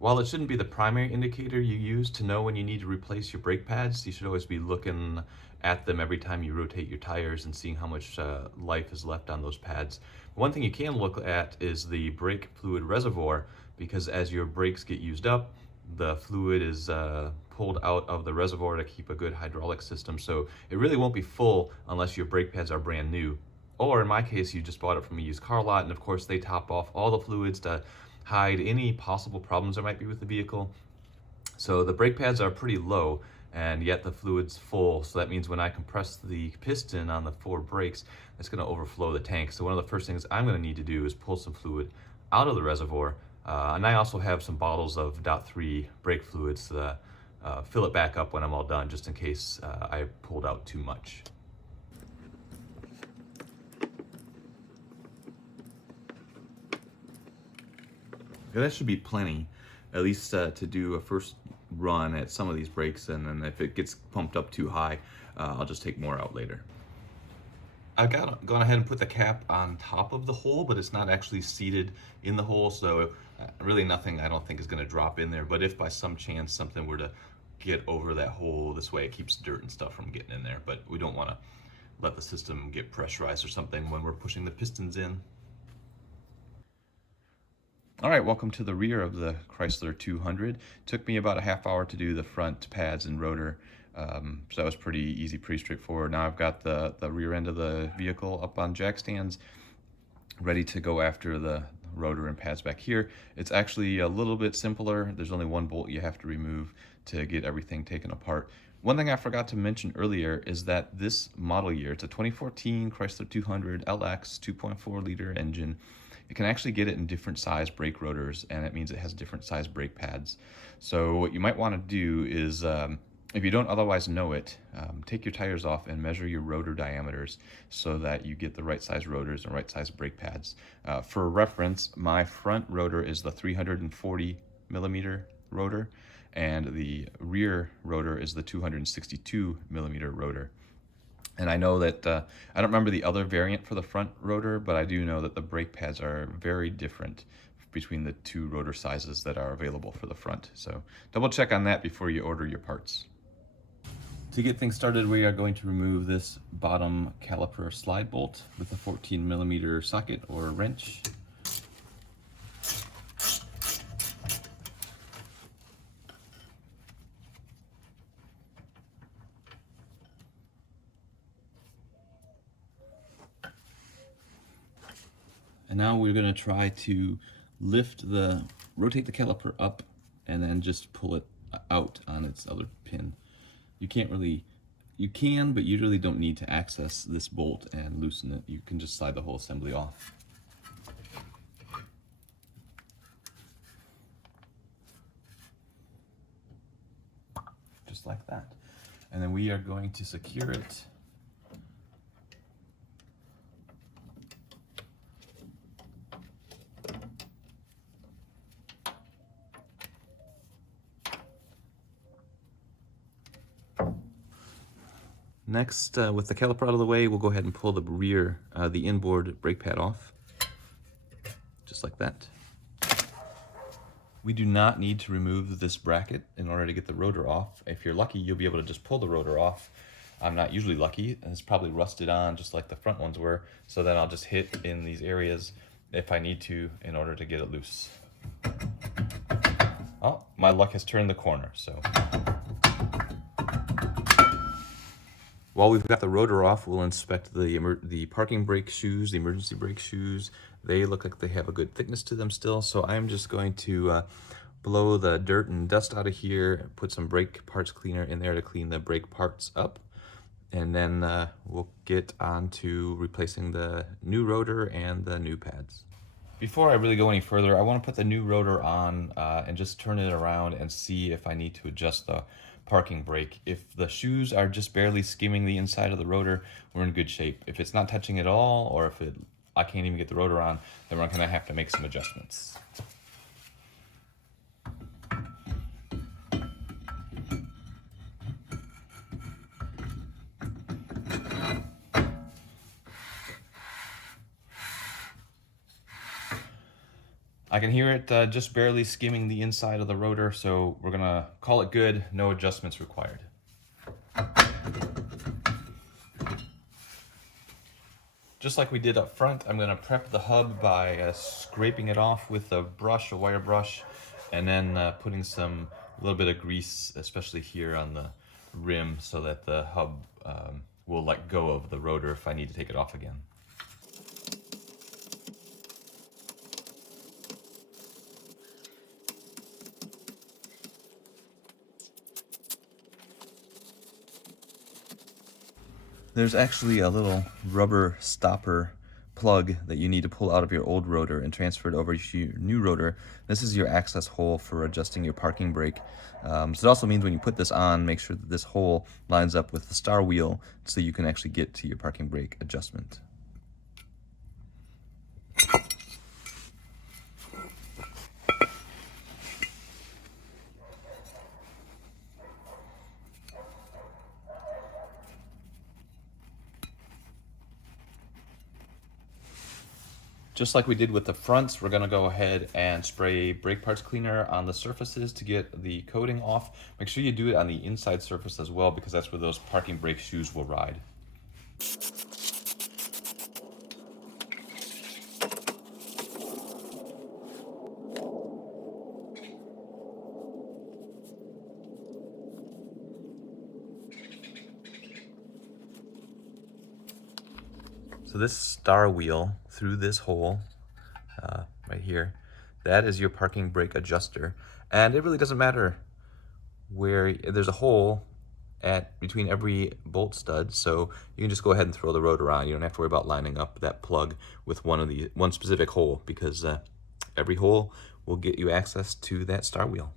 While it shouldn't be the primary indicator you use to know when you need to replace your brake pads, you should always be looking at them every time you rotate your tires and seeing how much life is left on those pads. One thing you can look at is the brake fluid reservoir, because as your brakes get used up, the fluid is pulled out of the reservoir to keep a good hydraulic system. So it really won't be full unless your brake pads are brand new. Or in my case, you just bought it from a used car lot, and of course they top off all the fluids to hide any possible problems there might be with the vehicle. So the brake pads are pretty low, and yet the fluid's full. So that means when I compress the piston on the four brakes, it's going to overflow the tank. So one of the first things I'm going to need to do is pull some fluid out of the reservoir. And I also have some bottles of .3 brake fluids to fill it back up when I'm all done, just in case I pulled out too much. Okay, that should be plenty, at least to do a first run at some of these brakes, and then if it gets pumped up too high, I'll just take more out later. I've gone ahead and put the cap on top of the hole, but it's not actually seated in the hole, so really nothing I don't think is going to drop in there. But if by some chance something were to get over that hole, this way it keeps dirt and stuff from getting in there. But we don't want to let the system get pressurized or something when we're pushing the pistons in. All right, welcome to the rear of the Chrysler 200. Took me about a half hour to do the front pads and rotor, so that was pretty easy, pretty straightforward. Now I've got the rear end of the vehicle up on jack stands, ready to go after the rotor and pads back here. It's actually a little bit simpler. There's only one bolt you have to remove to get everything taken apart. One thing I forgot to mention earlier is that this model year, it's a 2014 Chrysler 200 LX 2.4 liter engine. You can actually get it in different size brake rotors, and it means it has different size brake pads. So what you might want to do is, if you don't otherwise know it, take your tires off and measure your rotor diameters so that you get the right size rotors and right size brake pads. For reference, my front rotor is the 340 millimeter rotor, and the rear rotor is the 262 millimeter rotor. And I know that, I don't remember the other variant for the front rotor, but I do know that the brake pads are very different between the two rotor sizes that are available for the front. So double check on that before you order your parts. To get things started, we are going to remove this bottom caliper slide bolt with a 14 millimeter socket or wrench. And now we're going to try to rotate the caliper up and then just pull it out on its other pin. You can, but you really don't need to access this bolt and loosen it. You can just slide the whole assembly off. Just like that. And then we are going to secure it . Next, with the caliper out of the way, we'll go ahead and pull the rear, the inboard brake pad off, just like that. We do not need to remove this bracket in order to get the rotor off. If you're lucky, you'll be able to just pull the rotor off. I'm not usually lucky, and it's probably rusted on just like the front ones were, so then I'll just hit in these areas if I need to in order to get it loose. Oh, my luck has turned the corner, so. While we've got the rotor off, we'll inspect the parking brake shoes, the emergency brake shoes. They look like they have a good thickness to them still, so I'm just going to blow the dirt and dust out of here, put some brake parts cleaner in there to clean the brake parts up, and then we'll get on to replacing the new rotor and the new pads. Before I really go any further, I want to put the new rotor on and just turn it around and see if I need to adjust the parking brake. If the shoes are just barely skimming the inside of the rotor, we're in good shape. If it's not touching at all, or if I can't even get the rotor on, then we're going to have to make some adjustments. I I can hear it just barely skimming the inside of the rotor, so we're gonna call it good, no adjustments required. Just like we did up front, I'm gonna prep the hub by scraping it off with a brush, a wire brush, and then putting a little bit of grease, especially here on the rim, so that the hub will let go of the rotor if I need to take it off again. There's actually a little rubber stopper plug that you need to pull out of your old rotor and transfer it over to your new rotor. This is your access hole for adjusting your parking brake. So it also means when you put this on, make sure that this hole lines up with the star wheel so you can actually get to your parking brake adjustment. Just like we did with the fronts, we're gonna go ahead and spray brake parts cleaner on the surfaces to get the coating off. Make sure you do it on the inside surface as well, because that's where those parking brake shoes will ride. So this star wheel through this hole right here, that is your parking brake adjuster. And it really doesn't matter where there's a hole between every bolt stud, so you can just go ahead and throw the rotor on. You don't have to worry about lining up that plug with one specific hole, because every hole will get you access to that star wheel.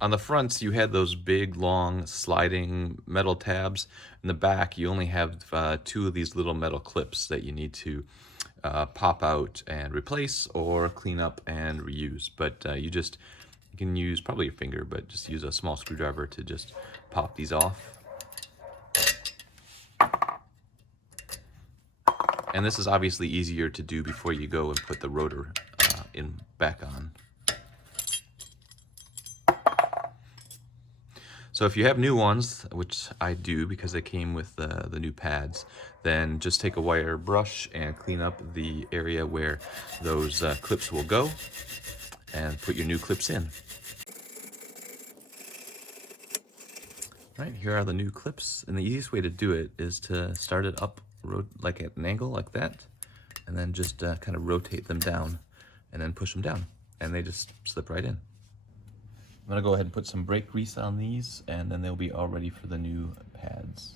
On the fronts, you had those big, long, sliding metal tabs. In the back, you only have two of these little metal clips that you need to pop out and replace, or clean up and reuse. But you can use probably your finger, but just use a small screwdriver to just pop these off. And this is obviously easier to do before you go and put the rotor back on. So if you have new ones, which I do because they came with the new pads, then just take a wire brush and clean up the area where those clips will go, and put your new clips in. Right, here are the new clips, and the easiest way to do it is to start it up like at an angle like that, and then just kind of rotate them down, and then push them down, and they just slip right in. I'm gonna go ahead and put some brake grease on these, and then they'll be all ready for the new pads.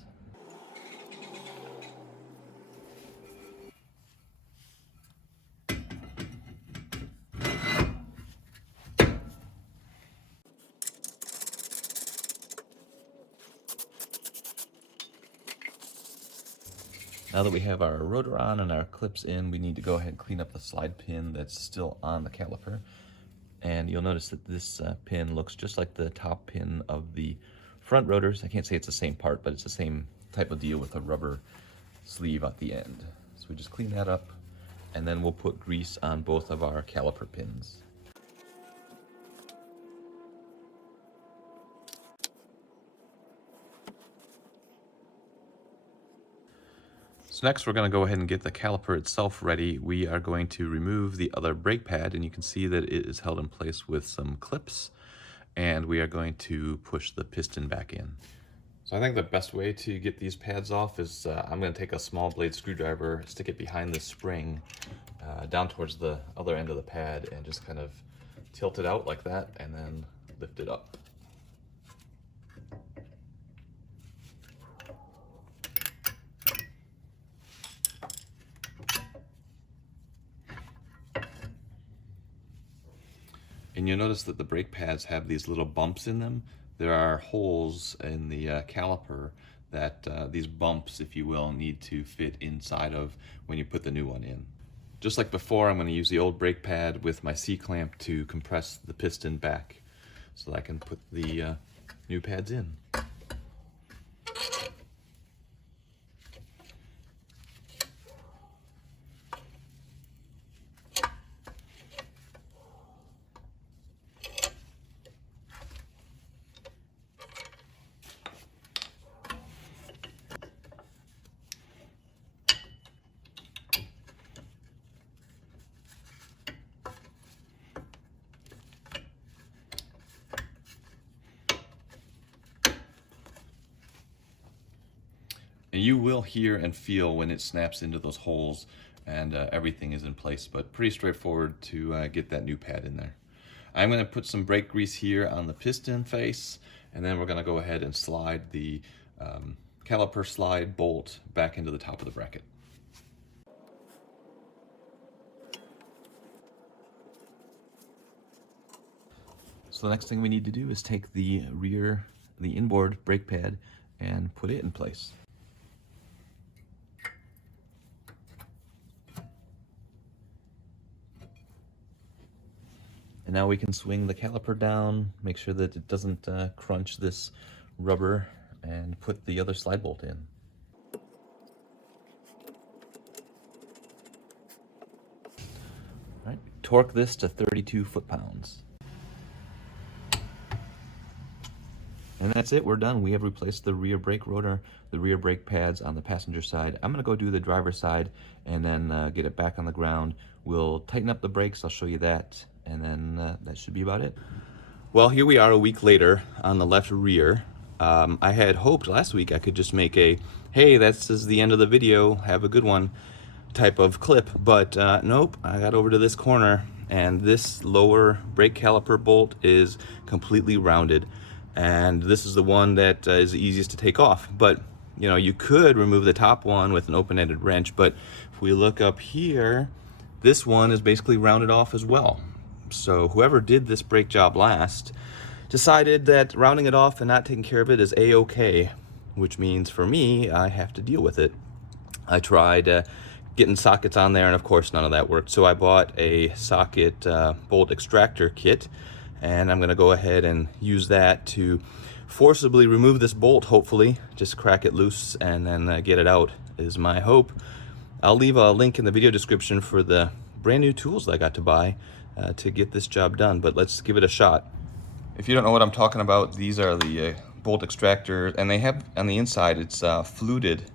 Now that we have our rotor on and our clips in, we need to go ahead and clean up the slide pin that's still on the caliper. And you'll notice that this pin looks just like the top pin of the front rotors. I can't say it's the same part, but it's the same type of deal with a rubber sleeve at the end. So we just clean that up, and then we'll put grease on both of our caliper pins. So next we're going to go ahead and get the caliper itself ready. We are going to remove the other brake pad, and you can see that it is held in place with some clips, and we are going to push the piston back in. So I think the best way to get these pads off is I'm going to take a small blade screwdriver, stick it behind the spring down towards the other end of the pad, and just kind of tilt it out like that, and then lift it up. And you'll notice that the brake pads have these little bumps in them. There are holes in the caliper that these bumps, if you will, need to fit inside of when you put the new one in. Just like before, I'm going to use the old brake pad with my C-clamp to compress the piston back so that I can put the new pads in. And you will hear and feel when it snaps into those holes and everything is in place, but pretty straightforward to get that new pad in there. I'm going to put some brake grease here on the piston face, and then we're going to go ahead and slide the caliper slide bolt back into the top of the bracket. So the next thing we need to do is take the inboard brake pad and put it in place. And now we can swing the caliper down, make sure that it doesn't crunch this rubber, and put the other slide bolt in. All right, torque this to 32 foot-pounds. And that's it, we're done. We have replaced the rear brake rotor, the rear brake pads on the passenger side. I'm gonna go do the driver's side and then get it back on the ground. We'll tighten up the brakes, I'll show you that, and then that should be about it. Well, here we are a week later on the left rear. I had hoped last week I could just make a, hey, this is the end of the video, have a good one, type of clip, but nope, I got over to this corner and this lower brake caliper bolt is completely rounded. And this is the one that is the easiest to take off. But you know, you could remove the top one with an open-ended wrench, but if we look up here, this one is basically rounded off as well. So whoever did this brake job last decided that rounding it off and not taking care of it is a-okay, which means for me, I have to deal with it. I tried getting sockets on there, and of course none of that worked. So I bought a socket bolt extractor kit, and I'm gonna go ahead and use that to forcibly remove this bolt, hopefully. Just crack it loose and then get it out is my hope. I'll leave a link in the video description for the brand new tools that I got to buy to get this job done, but let's give it a shot. If you don't know what I'm talking about, these are the bolt extractor, and they have on the inside, it's fluted.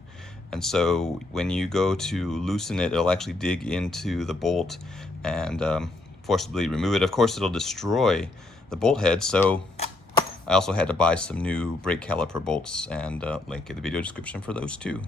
And so when you go to loosen it, it'll actually dig into the bolt and forcibly remove it. Of course, it'll destroy the bolt head, so I also had to buy some new brake caliper bolts, and link in the video description for those too.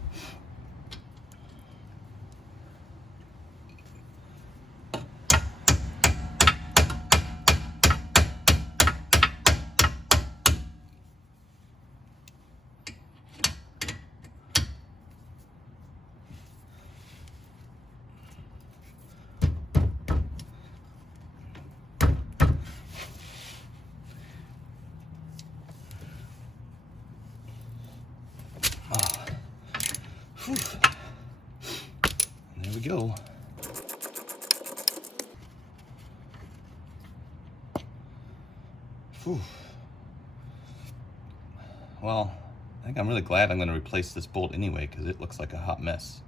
There we go. Whew. Well, I think I'm really glad I'm going to replace this bolt anyway, because it looks like a hot mess.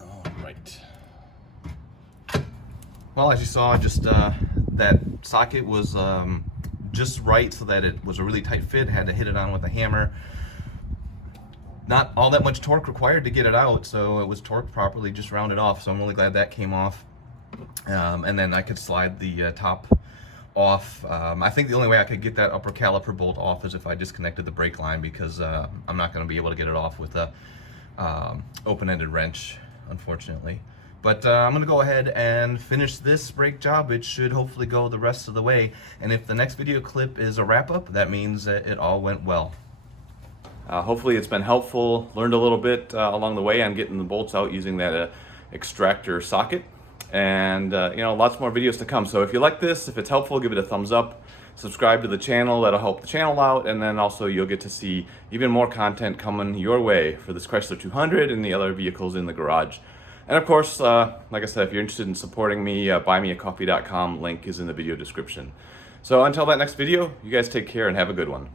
All right. Well, as you saw, just that socket was just right so that it was a really tight fit. Had to hit it on with a hammer. Not all that much torque required to get it out, so it was torqued properly, just rounded off. So I'm really glad that came off. And then I could slide the top off. I think the only way I could get that upper caliper bolt off is if I disconnected the brake line, because I'm not going to be able to get it off with a open-ended wrench, unfortunately. But I'm going to go ahead and finish this brake job. It should hopefully go the rest of the way. And if the next video clip is a wrap-up, that means that it all went well. Hopefully it's been helpful. Learned a little bit along the way on getting the bolts out using that extractor socket. And you know, lots more videos to come. So if you like this, if it's helpful, give it a thumbs up. Subscribe to the channel, that'll help the channel out, and then also you'll get to see even more content coming your way for this Chrysler 200 and the other vehicles in the garage. And of course, like I said, if you're interested in supporting me, buymeacoffee.com, link is in the video description. So until that next video, you guys take care and have a good one.